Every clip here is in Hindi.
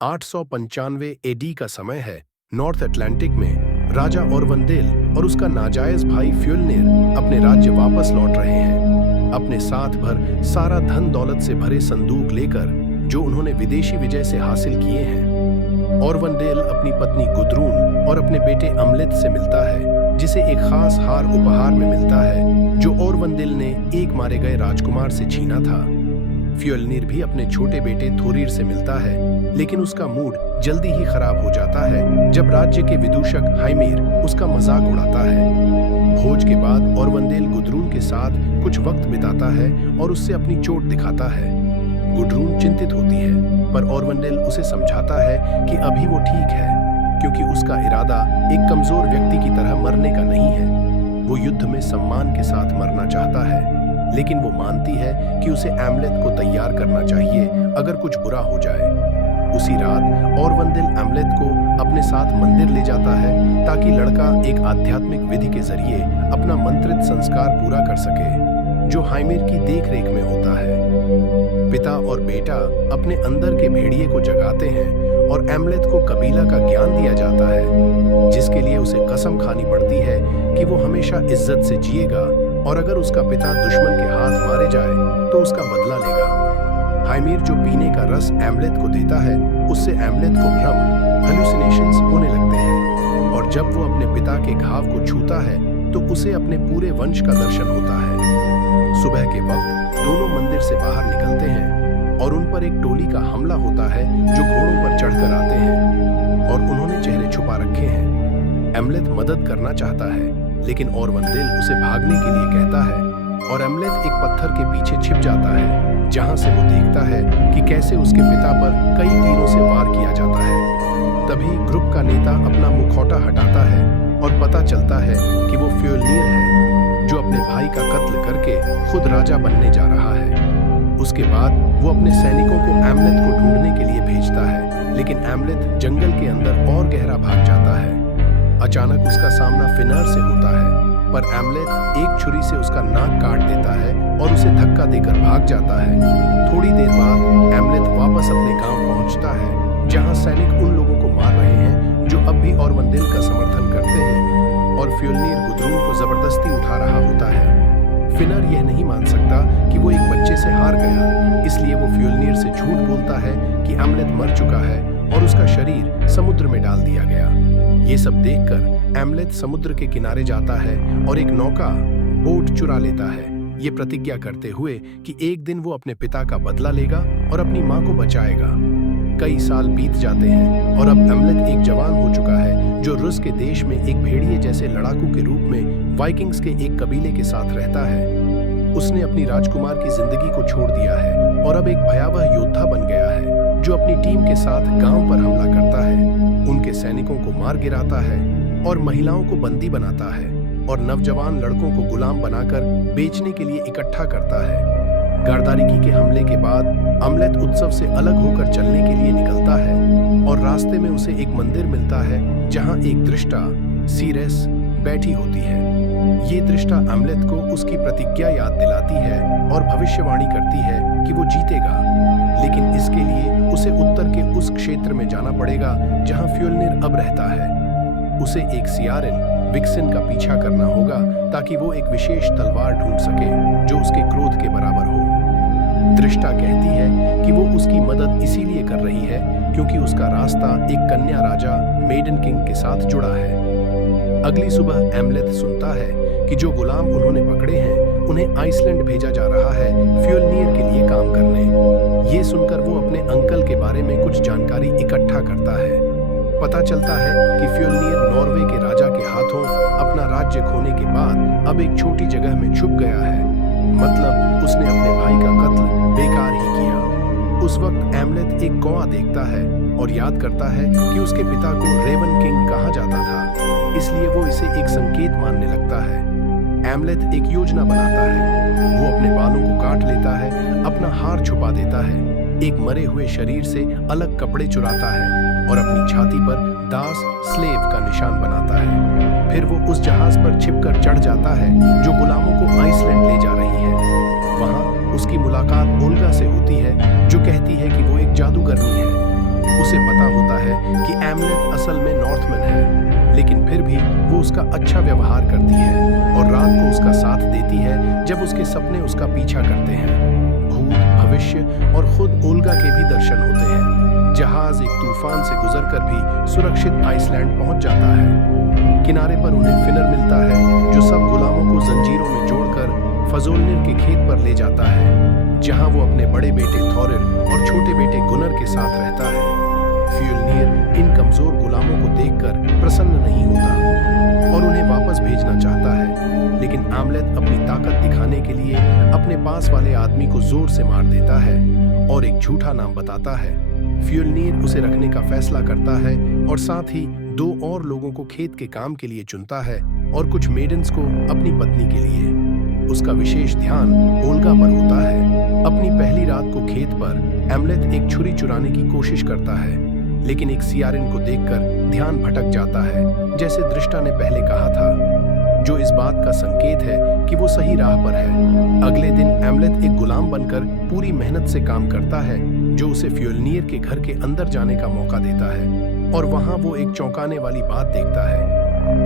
895 एडी का समय है। नॉर्थ अटलांटिक में राजा ओरवंदेल और उसका नाजायज भाई फ्योल्निर अपने राज्य वापस लौट रहे हैं, अपने साथ भर सारा धन दौलत से भरे संदूक लेकर जो उन्होंने विदेशी विजय से हासिल किए हैं। ओरवंदेल अपनी पत्नी गुद्रून और अपने बेटे अमलेत से मिलता है, जिसे एक खास हार उपहार में मिलता है जो ओरवंदेल ने एक मारे गए राजकुमार से छीना था। फ्योल्निर भी अपने छोटे बेटे थोरिर से मिलता है, लेकिन उसका मूड जल्दी ही खराब हो जाता है जब राज्य के विदूषक हाइमेर उसका मजाक उड़ाता है। भोज के बाद ओरवंदेल गुद्रून के साथ कुछ वक्त बिताता है और उससे अपनी चोट दिखाता है। गुद्रून चिंतित होती है, पर ओरवंदेल उसे समझाता है कि अभी वो ठीक है, क्योंकि उसका इरादा एक कमजोर व्यक्ति की तरह मरने का नहीं है। वो युद्ध में सम्मान के साथ मरना चाहता है, लेकिन वो मानती है कि उसे एमलेट को तैयार करना चाहिए अगर कुछ बुरा हो जाए। उसी रात ओरवंदेल एमलेट को अपने साथ मंदिर ले जाता है ताकि लड़का एक आध्यात्मिक विधि के जरिए अपना मंत्रित संस्कार पूरा कर सके, जो हाइमेर की देखरेख में होता है। पिता और बेटा अपने अंदर के भेड़िए को जगाते हैं और एमलेट को कबीला का ज्ञान दिया जाता है, जिसके लिए उसे कसम खानी पड़ती है कि वो हमेशा इज्जत से जिएगा और अगर उसका पिता दुश्मन के हाथ मारे जाए तो उसका बदला लेगा। हाइमेर जो पीने का रस एमलेट को देता है, उससे एमलेट को भ्रम हेलुसिनेशंस होने लगते हैं, और जब वो अपने पिता के घाव को छूता है तो उसे अपने पूरे वंश का दर्शन होता है। सुबह के वक्त दोनों मंदिर से बाहर निकलते हैं और उन पर एक टोली का हमला होता है जो घोड़ों पर चढ़कर आते हैं और उन्होंने चेहरे छुपा रखे हैं। एमलेट मदद करना चाहता है, लेकिन ओरवंदेल उसे भागने के लिए कहता है और एमलेट एक पत्थर के पीछे छिप जाता है, जहां से वो देखता है कि कैसे उसके पिता पर कई तीरों से वार किया जाता है। तभी ग्रुप का नेता अपना मुखौटा हटाता है और पता चलता है कि वो फ्योल्निर है, जो अपने भाई का कत्ल करके खुद राजा बनने जा रहा है। उसके बाद वो अपने सैनिकों को एमलेट को ढूंढने के लिए भेजता है, लेकिन एमलेट जंगल के अंदर और गहरा भाग जाता है। अचानक उसका सामना फिनर से होता है, पर एमलेट एक छुरी से उसका नाक काट देता है और उसे धक्का देकर भाग जाता है। थोड़ी देर बाद एमलेट वापस अपने गांव पहुंचता है, जहां सैनिक उन लोगों को मार रहे हैं जो अब भी ओरवंदेल का समर्थन करते हैं, और फ्योल्निर गुद्रून को जबरदस्ती उठा रहा होता है। फिनर यह नहीं मान सकता कि वो एक बच्चे से हार गया, इसलिए वो फ्योल्निर से झूठ बोलता है कि एमलेट मर चुका है और उसका शरीर समुद्र में डाल दिया गया। ये सब देखकर एमलेट समुद्र के किनारे जाता है और एक नौका बोट चुरा लेता है, ये प्रतिज्ञा करते हुए कि एक दिन वो अपने पिता का बदला लेगा और अपनी माँ को बचाएगा। कई साल बीत जाते हैं और अब एमलेट एक जवान हो चुका है, जो रूस के देश में एक भेड़िए जैसे लड़ाकू के रूप में वाइकिंग्स के एक कबीले के साथ रहता है। उसने अपनी राजकुमार की जिंदगी को छोड़ दिया है और अब एक भयावह योद्धा बन गया है, जो अपनी टीम के साथ गांव पर हमला करता है, उनके सैनिकों को मार गिराता है और महिलाओं को बंदी बनाता है और नौजवान लड़कों को गुलाम बनाकर बेचने के लिए इकट्ठा करता है। गार्दारिकी के हमले के बाद एमलेट उत्सव से अलग होकर चलने के लिए निकलता है और रास्ते में उसे एक मंदिर मिलता है, जहां एक दृष्टा सीरेस बैठी होती है। ये दृष्टा एमलेट को उसकी प्रतिज्ञा याद दिलाती है और भविष्यवाणी करती है कि वो जीतेगा, लेकिन इसके लिए उसे उत्तर के उस क्षेत्र में जाना पड़ेगा जहां फ्योल्निर अब रहता है। उसे एक सियारिन विक्सिन का पीछा करना होगा ताकि वो एक विशेष तलवार ढूंढ सके जो उसके क्रोध के बराबर हो। दृष्टा कहती है कि वो उसकी मदद इसीलिए कर रही है क्योंकि उसका रास्ता एक कन्या राजा मेडन किंग के साथ जुड़ा है। अगली सुबह एमलेट सुनता है कि जो गुलाम उन्होंने पकड़े हैं उन्हें आइसलैंड भेजा जा रहा है फ्योल्निर के लिए काम करने। ये सुनकर वो अपने अंकल के बारे में कुछ जानकारी इकट्ठा करता है। पता चलता है कि फ्योल्निर नॉर्वे के राजा के हाथों अपना राज्य खोने के बाद अब एक छोटी जगह में छुप गया है, मतलब उसने अपने भाई का कत्ल बेकार ही किया। उस वक्त एमलेट एक कौवा देखता है और याद करता है कि उसके पिता को रेवन किंग कहा जाता था, इसलिए वो इसे एक संकेत मानने लगता है। एमलेट एक योजना बनाता है। वो अपने बालों को काट लेता है, अपना हार छुपा देता है, एक मरे हुए शरीर से अलग कपड़े चुराता है और अपनी छाती पर दास स्लेव का निशान बनाता है। फिर वो उस जहाज पर छिपकर चढ़ जाता है जो गुलामों को आइसलैंड ले जा रही है। वहां उसकी मुलाकात ओल्गा से होती है, जो कहती है कि वो एक जादूगरनी है। उसे पता होता है कि एमलेथ असल में नॉर्थमैन है, लेकिन फिर भी वो उसका अच्छा व्यवहार करती है और रात को उसका साथ देती है जब उसके सपने उसका पीछा करते हैं। भूत, भविष्य और खुद ओल्गा के भी दर्शन होते हैं। जहाज एक तूफान से गुजरकर भी सुरक्षित आइसलैंड पहुंच जाता है। किनारे पर उन्हें फिनर मिलता है जो सब गुलामों को जंजीरों में जोड़कर फजोलनिर के खेत पर ले जाता है, जहां वो अपने बड़े बेटे थोरिर और छोटे बेटे गुनर के साथ रहता है। फ्योल्निर इन कमजोर गुलामों को देखकर प्रसन्न नहीं होता और उन्हें वापस भेजना चाहता है, लेकिन एमलेथ अपनी ताकत दिखाने के लिए अपने पास वाले आदमी को जोर से मार देता है और एक झूठा नाम बताता है। फ्योल्निर उसे रखने का फैसला करता है और साथ ही 2 और लोगों को खेत के काम के लिए चुनता है और कुछ मेडन्स को अपनी पत्नी के लिए। उसका विशेष ध्यान ओल्गा पर होता है। अपनी पहली रात को खेत पर एमलेथ एक छुरी चुराने की कोशिश करता है, लेकिन एक सियारिन को देखकर ध्यान भटक जाता है, जैसे दृष्टा ने पहले कहा था, जो इस बात का संकेत है कि वो सही राह पर है। अगले दिन एमलेथ एक गुलाम बनकर पूरी मेहनत से काम करता है, जो उसे फ्योल्निर के घर के अंदर जाने का मौका देता है और वहां वो एक चौंकाने वाली बात देखता है।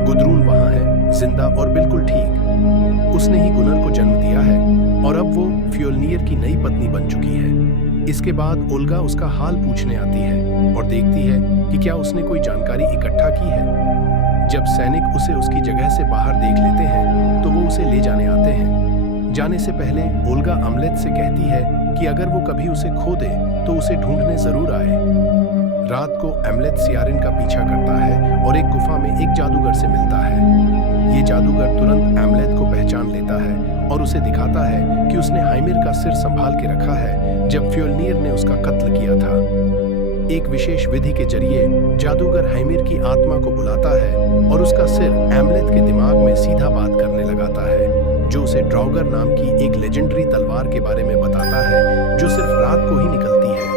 गुदरून वहां है, जिंदा और बिल्कुल ठीक। उसने ही गुनर को जन्म दिया है और अब वो फ्योल्निर की नई पत्नी बन चुकी है। इसके बाद ओल्गा उसका हाल पूछने आती है और देखती है कि क्या उसने कोई जानकारी इकट्ठा की है। जब सैनिक उसे उसकी जगह से बाहर देख लेते हैं तो वो उसे ले जाने आते हैं। जाने से पहले ओल्गा एमलेथ से कहती है कि अगर वो कभी उसे खो दे तो उसे ढूंढने जरूर आए। रात को एमलेथ सियारिन का पीछा करता है और एक गुफा में एक जादूगर से मिलता है। ये जादूगर तुरंत एमलेथ को पहचान लेता है और उसे दिखाता है कि उसने हाइमिर का सिर संभाल के रखा है जब फ्योल्निर ने उसका कत्ल किया था। एक विशेष विधि के जरिए जादूगर हाइमिर की आत्मा को बुलाता है और उसका सिर एमलेथ के दिमाग में सीधा बात करने लगाता है, जो उसे ड्रॉगर नाम की एक लेजेंडरी तलवार के बारे में बताता है जो सिर्फ रात को ही निकलती है।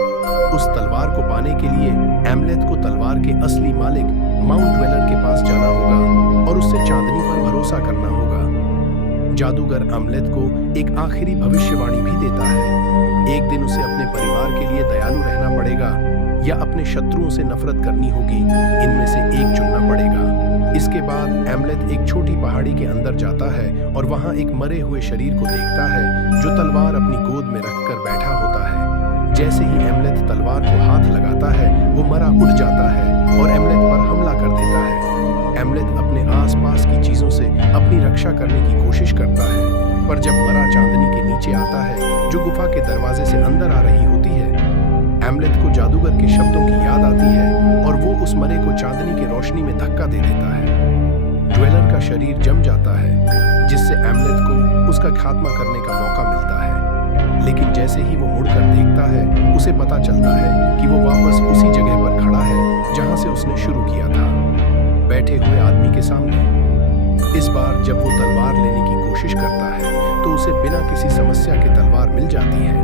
उस तलवार को पाने के लिए एमलेथ को तलवार के असली मालिक माउंट ड्वेलर के पास जाना होगा और उससे चांदनी पर भरोसा करना होगा। जादूगर एमलेथ को एक आखिरी भविष्यवाणी भी देता है। एक दिन उसे अपने परिवार के लिए दयालु रहना पड़ेगा या अपने शत्रुओं से नफरत करनी होगी, इनमें से एक चुनना पड़ेगा। इसके बाद एमलेथ एक छोटी पहाड़ी के अंदर जाता है और वहां एक मरे हुए शरीर को देखता है जो तलवार अपनी गोद में रखकर बैठा होता है। जैसे ही एमलेथ तलवार को हाथ लगाता है वो मरा उठ जाता है और एमलेथ पर हमला कर देता है। एमलेथ अपने आसपास की चीजों से अपनी रक्षा करने की कोशिश करता है, पर जब मरा चांदनी के नीचे आता है जो गुफा के दरवाजे से अंदर आ रही होती है, एमलेथ को जादूगर के शब्दों की याद आती है और वो उस मरे को चांदनी की रोशनी में धक्का दे देता है। ड्वेलर का शरीर जम जाता है, जिससे एमलेथ को उसका खात्मा करने का मौका मिलता है। लेकिन जैसे ही वो मुड़कर देखता है उसे पता चलता है कि वो वापस उसी जगह पर खड़ा है जहां से उसने शुरू किया था, बैठे हुए आदमी के सामने। इस बार जब वो तलवार लेने की कोशिश करता है तो उसे बिना किसी समस्या के तलवार मिल जाती है।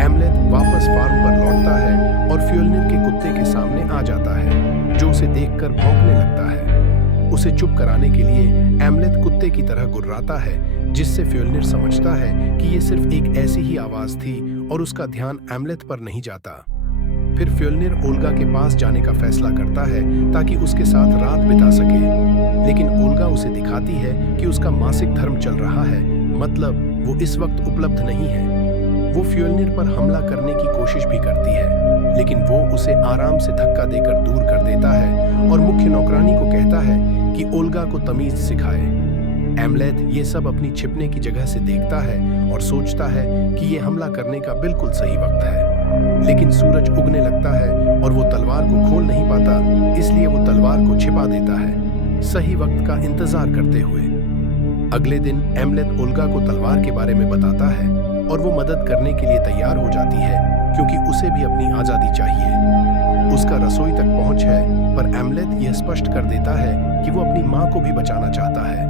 एमलेथ वापस फार्म पर लौटता है और फ्योल्निर के कुत्ते के सामने आ जाता है, जो उसे देखकर भौंकने लगता है। उसे चुप कराने के लिए एमलेथ कुत्ते की तरह गुर्राता है, जिससे फ्योल्निर समझता है कि ये सिर्फ एक ऐसी ही आवाज थी और उसका ध्यान एमलेथ पर नहीं जाता। फिर फ्योल्निर ओल्गा के पास जाने का फैसला करता है ताकि उसके साथ रात बिता सके, लेकिन ओल्गा उसे दिखाती है कि उसका मासिक धर्म चल रहा है, मतलब वो इस वक्त उपलब्ध नहीं है। वो फ्योल्निर पर हमला करने की कोशिश भी करती है, लेकिन वो उसे आराम से धक्का देकर दूर कर देता है और मुख्य नौकरानी को कहता है कि ओल्गा को तमीज सिखाए। एमलेथ ये सब अपनी छिपने की जगह से देखता है और सोचता है कि ये हमला करने का बिल्कुल सही वक्त है, लेकिन सूरज उगने लगता है और वो तलवार को खोल नहीं पाता, इसलिए वो तलवार को छिपा देता है, सही वक्त का इंतजार करते हुए। अगले दिन एमलेथ ओल्गा को तलवार के बारे में बताता है और वो मदद करने के लिए तैयार हो जाती है, क्योंकि उसे भी अपनी आजादी चाहिए। उसका रसोई तक पहुंच है, पर एमलेथ यह स्पष्ट कर देता है कि वो अपनी मां को भी बचाना चाहता है।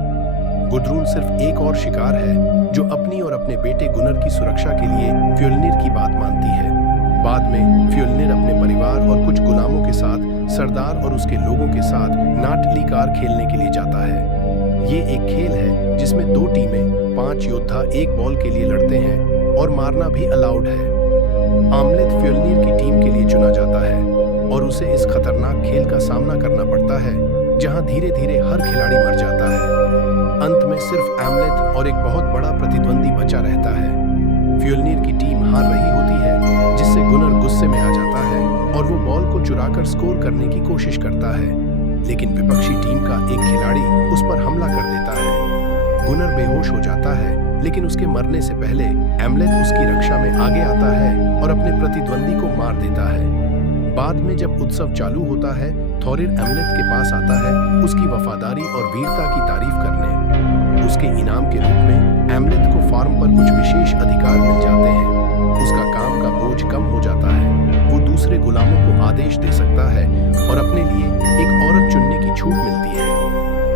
गुदरून सिर्फ एक और शिकार है जो अपनी और अपने बेटे गुनर की सुरक्षा के लिए फ्योल्निर की बात मानती है। बाद में फ्योल्निर अपने परिवार और कुछ गुलामों के साथ सरदार और उसके लोगों के साथ नाटली कार खेलने के लिए जाता है। ये एक खेल है जिसमें 2 टीमें 5 योद्धा एक बॉल के लिए लड़ते हैं और मारना भी अलाउड है। एमलेथ फ्योल्निर की टीम के लिए चुना जाता है। और उसे इस खतरनाक खेल का सामना करना पड़ता है जहां धीरे धीरे हर खिलाड़ी मर जाता है। अंत में सिर्फ एमलेथ और एक बहुत बड़ा प्रतिद्वंदी बचा रहता है। फ्योल्निर की टीम हार रही होती है, जिससे गुनर गुस्से में आ जाता है और वो बॉल को चुराकर स्कोर करने की कोशिश करता है, लेकिन विपक्षी टीम का एक खिलाड़ी उस पर हमला कर देता है। गुनर बेहोश हो जाता है, लेकिन उसके मरने से पहले एमलेथ उसकी रक्षा में आगे आता है और अपने प्रतिद्वंदी को मार देता है। बाद में जब उत्सव चालू होता है, थोरिर एमलेथ के पास आता है उसकी वफादारी और वीरता की तारीफ करने। उसके इनाम के रूप में एमलेथ को फार्म पर कुछ विशेष अधिकार मिल जाते हैं। उसका काम का बोझ कम हो जाता है, वो दूसरे गुलामों को आदेश दे सकता है और अपने लिए एक औरत चुनने की छूट मिलती है।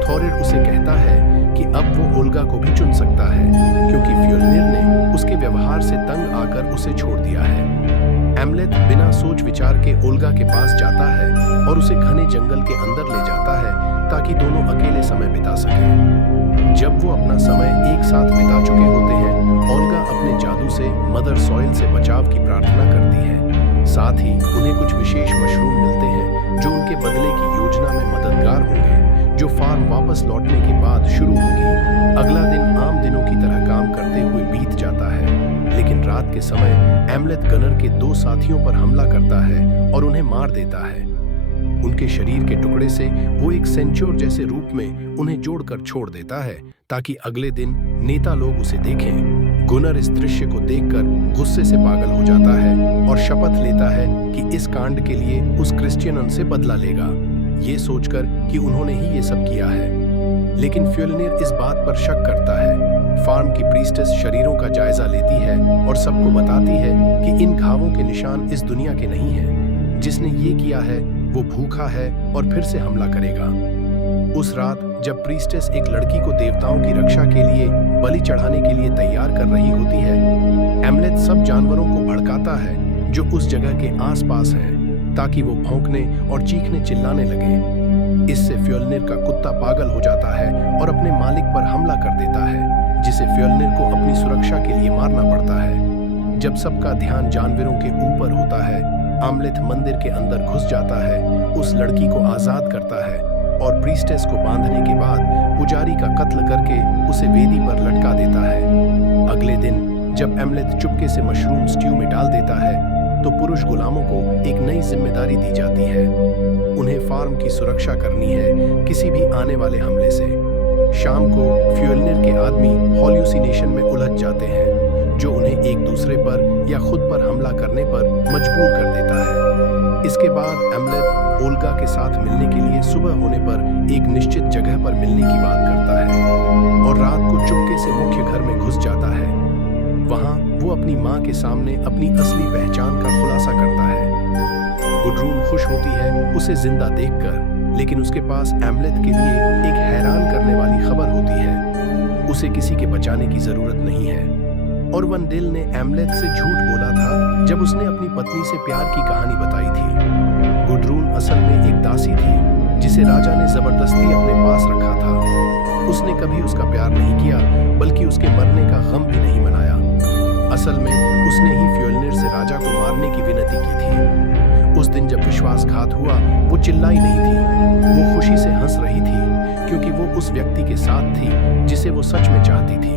थोरिर उसे कहता है कि अब वो ओल्गा को भी चुन सकता है, क्योंकि फ्योल्निर ने उसके व्यवहार से तंग आकर उसे छोड़ दिया है। एमलेथ बिना सोच विचार के ओल्गा के पास जाता है और उसे घने जंगल के अंदर ले जाता है ताकि दोनों अकेले समय बिता सकें। जब वो अपना समय एक साथ बिता चुके होते हैं, ओल्गा अपने जादू से मदर सॉइल से बचाव की प्रार्थना करती है। साथ ही उन्हें कुछ विशेष मशरूम मिलते हैं जो उनके बदले की योजना में मददगार होंगे, जो फार्म वापस लौटने के बाद शुरू होगी। अगला दिन आम दिनों की तरह काम करते हुए बीत जाता है, लेकिन रात के समय एमलेथ गनर के 2 साथियों पर हमला करता है और उन्हें मार देता है। उनके शरीर के टुकड़े से वो एक सेंच्योर जैसे रूप में उन्हें जोड़कर छोड़ देता है ताकि अगले दिन नेता लोग उसे देखें। गुनर इस दृश्य को देखकर गुस्से से पागल हो जाता है और शपथ लेता है कि इस कांड के लिए उस क्रिश्चियन से बदला लेगा, ये सोचकर कि उन्होंने ही ये सब किया है। लेकिन फ्योल्निर इस बात पर शक करता है। फार्म की प्रीस्टेस शरीरों का जायजा लेती है और सबको बताती है कि इन घावों के निशान इस दुनिया के नहीं हैं। जिसने ये किया है वो भूखा है और फिर से हमला करेगा। उस रात जब प्रीस्टेस एक लड़की को देवताओं की रक्षा के लिए बलि चढ़ाने के लिए तैयार कर रही होती है, एमलेथ सब जानवरों को भड़काता है जो उस जगह के आसपास हैं, ताकि वो भौंकने और चीखने चिल्लाने लगे। इससे फ्योल्निर का कुत्ता पागल हो जाता है और अपने मालिक पर हमला कर देता है, जिसे फ्योल्निर को अपनी सुरक्षा के लिए मारना पड़ता है। जब सबका ध्यान जानवरों के ऊपर होता है, एमलेथ मंदिर के अंदर घुस जाता है, उस लड़की को आजाद करता है और प्रीस्टेस को बांधने के बाद पुजारी का कत्ल करके उसे वेदी पर लटका देता है। अगले दिन जब एमलेथ चुपके से मशरूम स्ट्यू में डाल देता है, तो पुरुष गुलामों को एक नई जिम्मेदारी दी जाती है। उन्हें फार्म की सुरक्षा करनी है किसी भी आने वाले हमले से। शाम को फ्योल्निर के आदमी हॉल्यूसिनेशन में उलझ जाते हैं, जो उन्हें एक दूसरे पर या खुद पर हमला करने पर मजबूर कर देता है। इसके बाद एमलेथ ओल्गा के साथ मिलने के लिए सुबह होने पर एक निश्चित जगह पर मिलने की बात करता है और रात को चुपके से मुख्य घर में घुस जाता है। वहां वो अपनी मां के सामने अपनी असली पहचान का खुलासा करता है। गुड्रून खुश होती है उसे जिंदा देखकर, लेकिन उसके पास एमलेथ के लिए एक हैरान करने वाली खबर होती है। उसे किसी के बचाने की जरूरत नहीं है। और वनडेल ने एमलेथ से झूठ बोला था जब उसने अपनी पत्नी से प्यार की कहानी बताई थी। गुड्रून असल में एक दासी थी जिसे राजा ने जबरदस्ती अपने पास रखा था। उसने कभी उसका प्यार नहीं किया, बल्कि उसके मरने का गम भी नहीं मनाया। असल में उसने ही फ्योल्निर से राजा को मारने की विनती की थी। उस दिन जब विश्वासघात हुआ, वो चिल्लाई नहीं थी, वो खुशी से हंस रही थी, क्योंकि वो उस व्यक्ति के साथ थी जिसे वो सच में चाहती थी।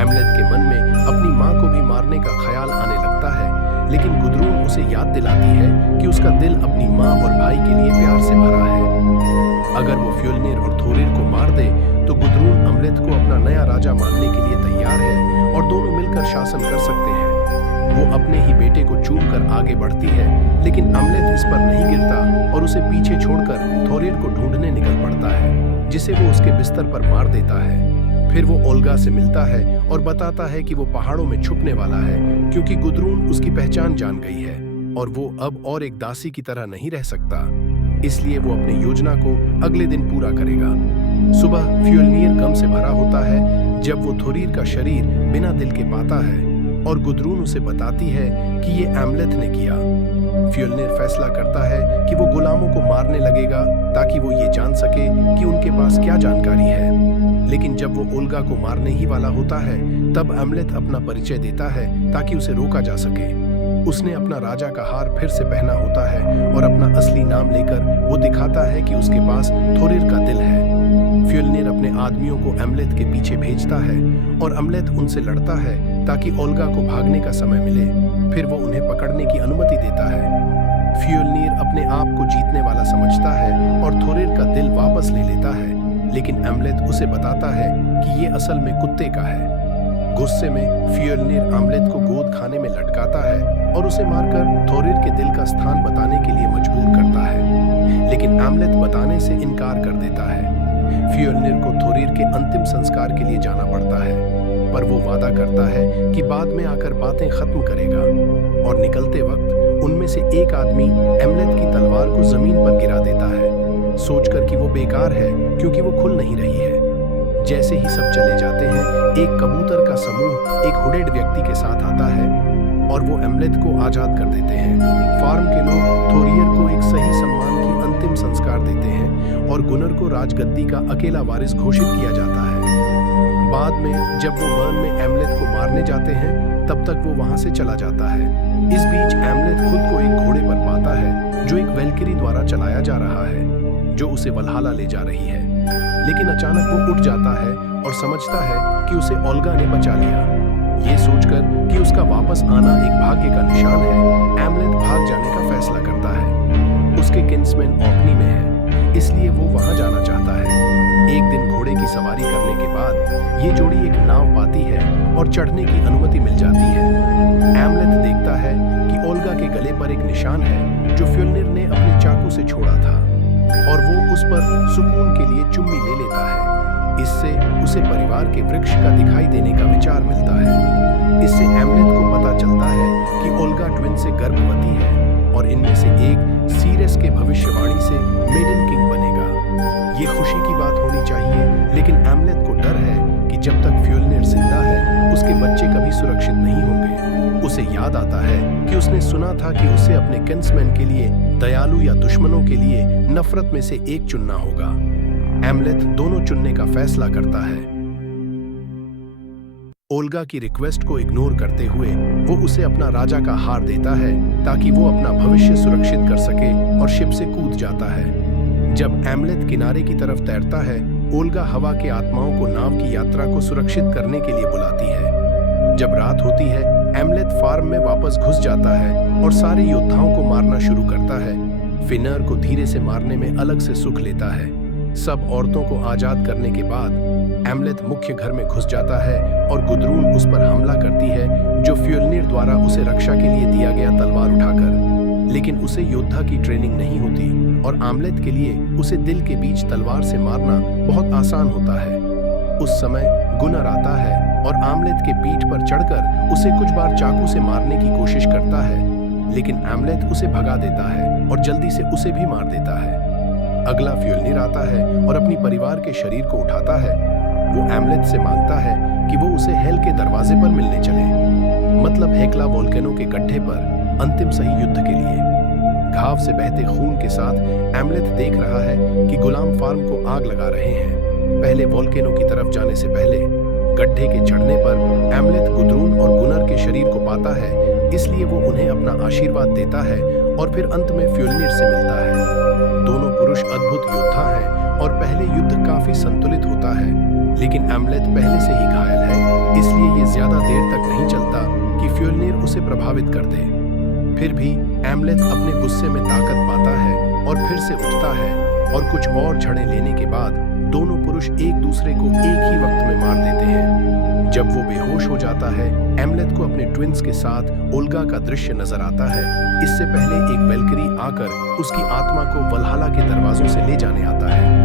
एमलेथ के मन में अपनी मां को भी मारने का ख्याल आने लगता है, लेकिन गुड्रून उसे याद दिलाती है कि उसका दिल अपनी मां और भाई के लिए प्यार से भरा है। अगर वो फ्योल्निर और थोरिर को मार दे तो गुड्रून एमलेथ को अपना नया राजा मानने के लिए तैयार है और दोनों मिलकर शासन कर सकते हैं। वो अपने ही बेटे को चूमकर आगे बढ़ती है, लेकिन एमलेथ इस पर नहीं गिरता और उसे पीछे छोड़कर थोरिर को ढूंढने निकल पड़ता है, जिसे वो उसके बिस्तर पर मार देता है। फिर वो ओल्गा से मिलता है और बताता है कि वो पहाड़ों में छुपने वाला है, क्योंकि गुड्रून उसकी पहचान जान गई है और वो अब और एक दासी की तरह नहीं रह सकता। इसलिए वो अपनी योजना को अगले दिन पूरा करेगा। सुबह फ्योल्निर गम से भरा होता है जब वो थोरिर का शरीर बिना दिल के पाता है और गुड्रून उसे बताती है कि ये एमलेथ ने किया। फ्योल्निर फैसला करता है कि वो गुलामों को मारने लगेगा ताकि वो ये जान सके कि उनके पास क्या जानकारी है। लेकिन जब वो ओल्गा को मारने ही वाला होता है, तब एमलेथ अपना परिचय देता है ताकि उसे रोका जा सके। उसने अपना राजा का हार फिर से पहना होता है और अपना असली नाम लेकर वो दिखाता है कि उसके पास थोरिर का दिल है। फ्योल्निर अपने आदमियों को अम्लेथ के पीछे भेजता है और अम्लेथ उनसे लड़ता है ताकि ओल्गा को भागने का समय मिले। फिर वो उन्हें पकड़ने की अनुमति देता है। फ्योल्निर अपने आप को जीतने वाला समझता है और थोरिर का दिल वापस ले लेता है, लेकिन अम्लेथ उसे बताता है कि ये असल में कुत्ते का है। गुस्से में फ्योल्निर अम्लेथ को गोद खाने में लटकाता है और उसे मारकर थोरिर के दिल का स्थान बताने के लिए मजबूर करता है, लेकिन अम्लेथ बताने से इनकार कर देता है। फ्योल्निर को थोरिर के अंतिम संस्कार के लिए जाना पड़ता है, पर वो वादा करता है कि बाद में आकर बातें खत्म करेगा। और निकलते वक्त उनमें से एक आदमी अम्लेथ की तलवार को जमीन पर गिरा देता है, सोचकर कि वो बेकार है क्योंकि वो खुल नहीं रही है। जैसे ही सब चले जाते हैं, एक कबूतर का समूह एक हुडेड व्यक्ति के साथ आता है और वो अम्लेथ को आजाद कर देते हैं। फार्म के लोग थोरियर को एक सही सम्मान की अंतिम संस्कार देते हैं और गुनर को राजगद्दी का अकेला वारिस घोषित किया जाता है। बाद में जब वो बर्न में अम्लेथ को मारने जाते हैं, तब तक वो वहां से चला जाता है। इस बीच अम्लेथ खुद को एक घोड़े पर पाता है जो एक वेल्किरी द्वारा चलाया जा रहा है, जो उसे वल्हाला ले जा रही है। लेकिन अचानक वो उठ जाता है और समझता है कि उसे ओल्गा ने बचा लिया। ये सोचकर कि उसका वापस आना एक भाग्य का निशान है, अम्लेथ भाग जाने का फैसला करता है। उसके किन्समैन ऑकनी में है, इसलिए वो वहां जाना चाहता है। एक दिन घोड़े की सवारी करने के बाद ये जोड़ी एक नाव पाती है और चढ़ने की अनुमति मिल जाती है। अम्लेथ देखता है कि ओल्गा के गले पर एक निशान है जो फ्योल्निर ने अपने चाकू से छोड़ा था, और वो उस पर सुकून के लिए चुम्मी ले लेता है। इससे उसे परिवार के वृक्ष का दिखाई देने का विचार मिलता है। इससे अम्लेथ को पता चलता है कि ओल्गा ट्विन से गर्भवती है और इनमें से एक सीरियस के भविष्यवाणी से मेडन किंग बनेगा। ये खुशी की बात होनी चाहिए, लेकिन अम्लेथ को डर है कि जब तक फ्योल्निर जिंदा है, उसके बच्चे कभी सुरक्षित नहीं होंगे। उसे याद आता है कि उसने सुना था कि उसे अपने किन्समैन के लिए दयालु या दुश्मनों के लिए नफरत में से एक चुनना होगा। अम्लेथ दोनों चुनने का फैसला करता है। ओल्गा की रिक्वेस्ट को इग्नोर करते हुए वो उसे अपना राजा का हार देता है ताकि वो अपना भविष्य सुरक्षित कर सके, और शिप से कूद जाता है। जब अम्लेथ किनारे की तरफ तैरता है, ओल्गा हवा के आत्माओं को नाव की यात्रा को सुरक्षित करने के लिए बुलाती है। जब रात होती है, अम्लेथ फार्म में वापस घुस जाता है और सारे योद्धाओं को मारना शुरू करता है। फिनर को धीरे से मारने में अलग से सुख लेता है। सब औरतों को आजाद करने के बाद अम्लेथ मुख्य घर में घुस जाता है और गुद्रून उस पर हमला करती है, जो फ्योल्निर द्वारा उसे रक्षा के लिए दिया गया तलवार उठाकर। लेकिन उसे योद्धा की ट्रेनिंग नहीं होती और अम्लेथ के लिए उसे दिल के बीच तलवार से मारना बहुत आसान होता है। उस समय गुनर आता है और अम्लेथ के पीठ पर चढ़कर उसे कुछ बार चाकू से मारने की कोशिश करता है, लेकिन अम्लेथ उसे भगा देता है और जल्दी से उसे भी मार देता है। अगला फ्योल्निर आता है और अपनी परिवार के शरीर को उठाता है। वो अम्लेथ से मांगता है कि वो उसे हेल के दरवाजे पर मिलने चले, मतलब हेक्ला वोल्केनो के गड्ढे पर अंतिम सही युद्ध के लिए। घाव से बहते खून के साथ अम्लेथ देख रहा है कि गुलाम फार्म को आग लगा रहे हैं। पहले वोल्केनो की तरफ जाने से पहले गड्ढे के चढ़ने पर अम्लेथ गुद्रून और गुनर के शरीर को पाता है, इसलिए वो उन्हें अपना आशीर्वाद देता है और फिर अंत में फ्योल्निर से मिलता है। दोनों पुरुष अद्भुत योद्धा हैं और पहले युद्ध काफी संतुलित होता है, लेकिन अम्लेथ पहले से ही घायल है, इसलिए ये ज्यादा देर तक नहीं चलता कि फ्योल्निर उसे प्रभावित कर दे। फिर भी अम्लेथ अपने गुस्से में ताकत पाता है और फिर से उठता है, और कुछ और झड़ें लेने के बाद दोनों पुरुष एक दूसरे को एक ही वक्त में मार देते हैं। जब वो बेहोश हो जाता है, अम्लेथ को अपने ट्विन्स के साथ ओल्गा का दृश्य नजर आता है। इससे पहले एक वेल्किरी आकर उसकी आत्मा को वल्हाला के दरवाजों से ले जाने आता है।